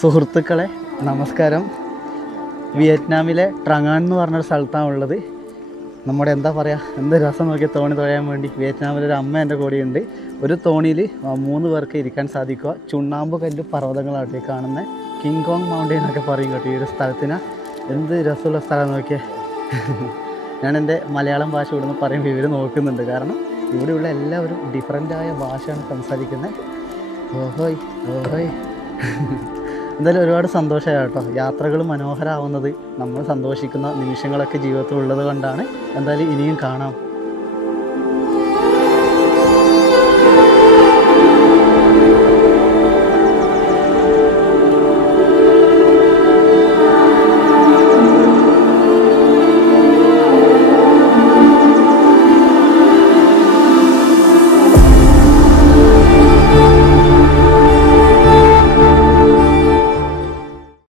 സുഹൃത്തുക്കളെ നമസ്കാരം. വിയറ്റ്നാമിലെ ട്രങ്ങാൻ എന്ന് പറഞ്ഞൊരു സ്ഥലത്താണ് ഉള്ളത്. നമ്മുടെ എന്താ പറയുക, എന്ത് രസം നോക്കി തോണി തുഴയാൻ വേണ്ടി വിയറ്റ്നാമിലൊരു അമ്മ എൻ്റെ കൂടെയുണ്ട്. ഒരു തോണിയിൽ 3 പേർക്ക് ഇരിക്കാൻ സാധിക്കുക. ചുണ്ണാമ്പ് കല്ല് പർവ്വതങ്ങളായിട്ട് കാണുന്ന കിങ് കോങ് മൗണ്ടെയിൻ എന്നൊക്കെ പറയും കേട്ടോ ഈ ഒരു സ്ഥലത്തിന്. എന്ത് രസമുള്ള സ്ഥലം നോക്കിയേ. ഞാൻ എൻ്റെ മലയാളം ഭാഷ ഇവിടുന്ന് പറയുമ്പോൾ ഇവർ നോക്കുന്നുണ്ട്. കാരണം ഇവിടെയുള്ള എല്ലാവരും ഡിഫറൻ്റായ ഭാഷയാണ് സംസാരിക്കുന്നത്. ഓഹോയ് ഓഹോയ്. എന്തായാലും ഒരുപാട് സന്തോഷമായി കേട്ടോ. യാത്രകൾ മനോഹരമാവുന്നത് നമ്മൾ സന്തോഷിക്കുന്ന നിമിഷങ്ങളൊക്കെ ജീവിതത്തിൽ ഉള്ളത് കൊണ്ടാണ്. എന്തായാലും ഇനിയും കാണാം.